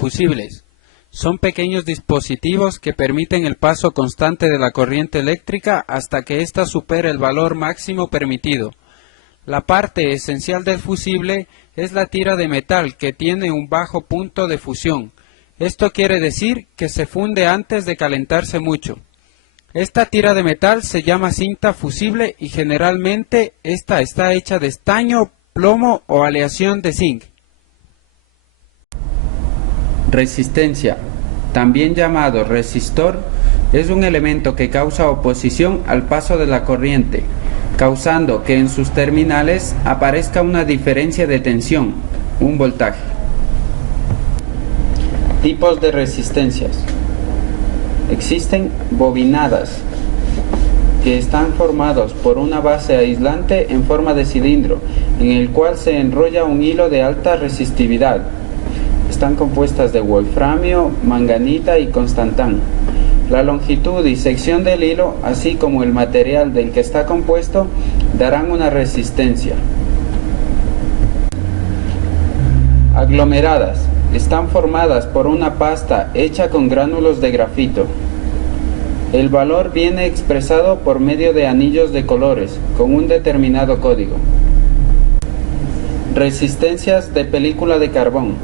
fusibles. Son pequeños dispositivos que permiten el paso constante de la corriente eléctrica hasta que ésta supere el valor máximo permitido. La parte esencial del fusible es la tira de metal que tiene un bajo punto de fusión. Esto quiere decir que se funde antes de calentarse mucho. Esta tira de metal se llama cinta fusible y generalmente esta está hecha de estaño, plomo o aleación de zinc. Resistencia, también llamado resistor, es un elemento que causa oposición al paso de la corriente, causando que en sus terminales aparezca una diferencia de tensión, un voltaje. Tipos de resistencias. Existen bobinadas, que están formados por una base aislante en forma de cilindro, en el cual se enrolla un hilo de alta resistividad. Están compuestas de wolframio, manganita y constantán. La longitud y sección del hilo, así como el material del que está compuesto, darán una resistencia. Aglomeradas. Están formadas por una pasta hecha con gránulos de grafito. El valor viene expresado por medio de anillos de colores, con un determinado código. Resistencias de película de carbón.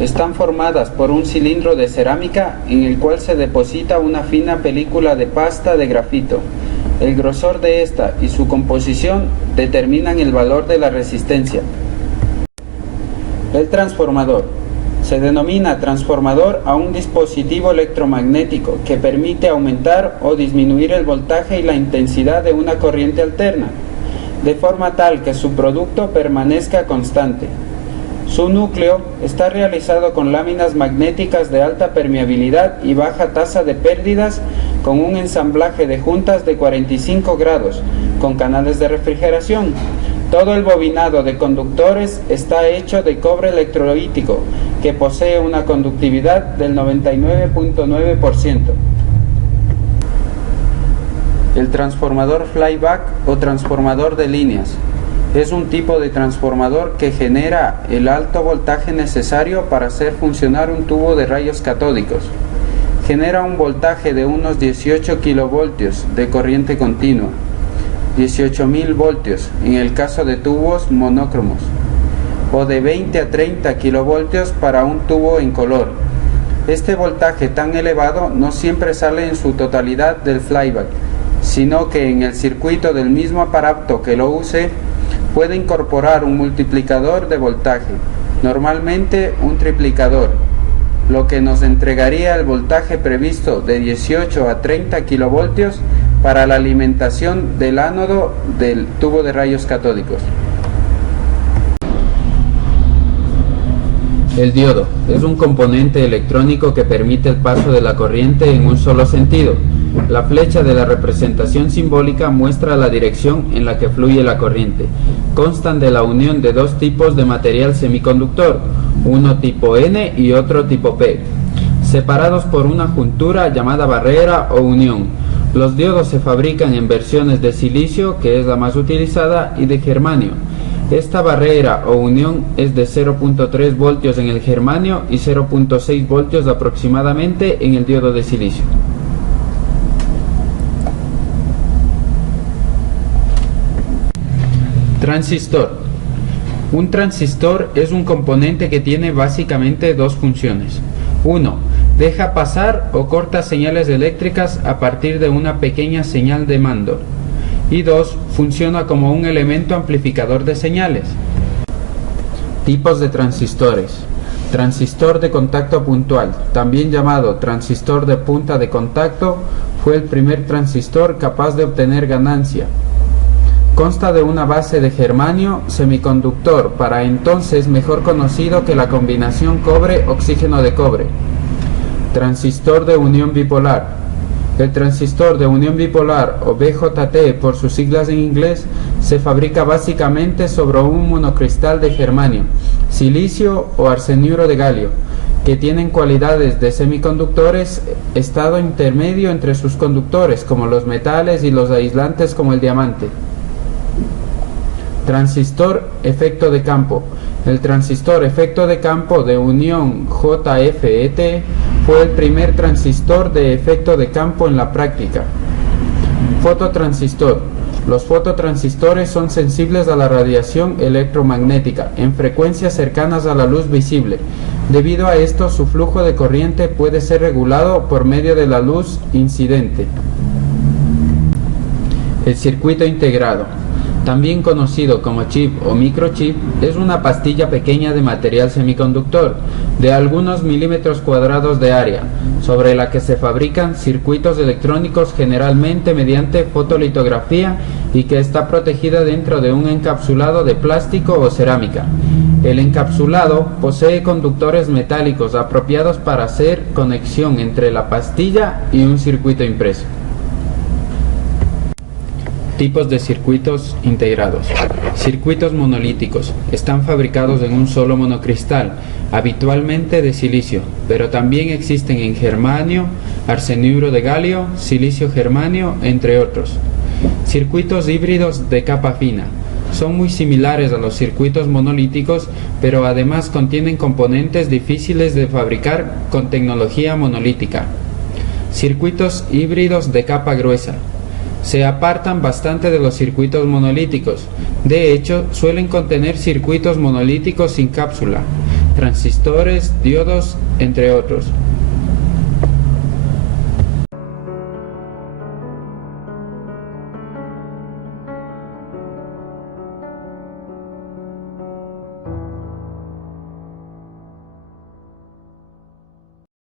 Están formadas por un cilindro de cerámica en el cual se deposita una fina película de pasta de grafito. El grosor de esta y su composición determinan el valor de la resistencia. El transformador. Se denomina transformador a un dispositivo electromagnético que permite aumentar o disminuir el voltaje y la intensidad de una corriente alterna, de forma tal que su producto permanezca constante. Su núcleo está realizado con láminas magnéticas de alta permeabilidad y baja tasa de pérdidas, con un ensamblaje de juntas de 45 grados, con canales de refrigeración. Todo el bobinado de conductores está hecho de cobre electrolítico, que posee una conductividad del 99.9%. El transformador flyback o transformador de líneas es un tipo de transformador que genera el alto voltaje necesario para hacer funcionar un tubo de rayos catódicos. Genera un voltaje de unos 18 kilovoltios de corriente continua, 18.000 voltios en el caso de tubos monócromos, o de 20 a 30 kilovoltios para un tubo en color. Este voltaje tan elevado no siempre sale en su totalidad del flyback, sino que en el circuito del mismo aparato que lo use puede incorporar un multiplicador de voltaje, normalmente un triplicador, lo que nos entregaría el voltaje previsto de 18 a 30 kilovoltios para la alimentación del ánodo del tubo de rayos catódicos. El diodo es un componente electrónico que permite el paso de la corriente en un solo sentido. La flecha de la representación simbólica muestra la dirección en la que fluye la corriente. Constan de la unión de dos tipos de material semiconductor, uno tipo N y otro tipo P, separados por una juntura llamada barrera o unión. Los diodos se fabrican en versiones de silicio, que es la más utilizada, y de germanio. Esta barrera o unión es de 0.3 voltios en el germanio y 0.6 voltios aproximadamente en el diodo de silicio. Transistor. Un transistor es un componente que tiene básicamente dos funciones. 1. Deja pasar o corta señales eléctricas a partir de una pequeña señal de mando. Y 2. Funciona como un elemento amplificador de señales. Tipos de transistores. Transistor de contacto puntual, también llamado transistor de punta de contacto, fue el primer transistor capaz de obtener ganancia. Consta de una base de germanio semiconductor, para entonces mejor conocido que la combinación cobre-oxígeno de cobre. Transistor de unión bipolar. El transistor de unión bipolar, o BJT por sus siglas en inglés, se fabrica básicamente sobre un monocristal de germanio, silicio o arseniuro de galio, que tienen cualidades de semiconductores, estado intermedio entre sus conductores como los metales y los aislantes como el diamante. Transistor efecto de campo. El transistor efecto de campo de unión JFET fue el primer transistor de efecto de campo en la práctica. Fototransistor. Los fototransistores son sensibles a la radiación electromagnética en frecuencias cercanas a la luz visible. Debido a esto, su flujo de corriente puede ser regulado por medio de la luz incidente. El circuito integrado, también conocido como chip o microchip, es una pastilla pequeña de material semiconductor de algunos milímetros cuadrados de área, sobre la que se fabrican circuitos electrónicos generalmente mediante fotolitografía y que está protegida dentro de un encapsulado de plástico o cerámica. El encapsulado posee conductores metálicos apropiados para hacer conexión entre la pastilla y un circuito impreso. Tipos de circuitos integrados. Circuitos monolíticos. Están fabricados en un solo monocristal, habitualmente de silicio, pero también existen en germanio, arseniuro de galio, silicio germanio, entre otros. Circuitos híbridos de capa fina. Son muy similares a los circuitos monolíticos, pero además contienen componentes difíciles de fabricar con tecnología monolítica. Circuitos híbridos de capa gruesa. Se apartan bastante de los circuitos monolíticos. De hecho, suelen contener circuitos monolíticos sin cápsula, transistores, diodos, entre otros.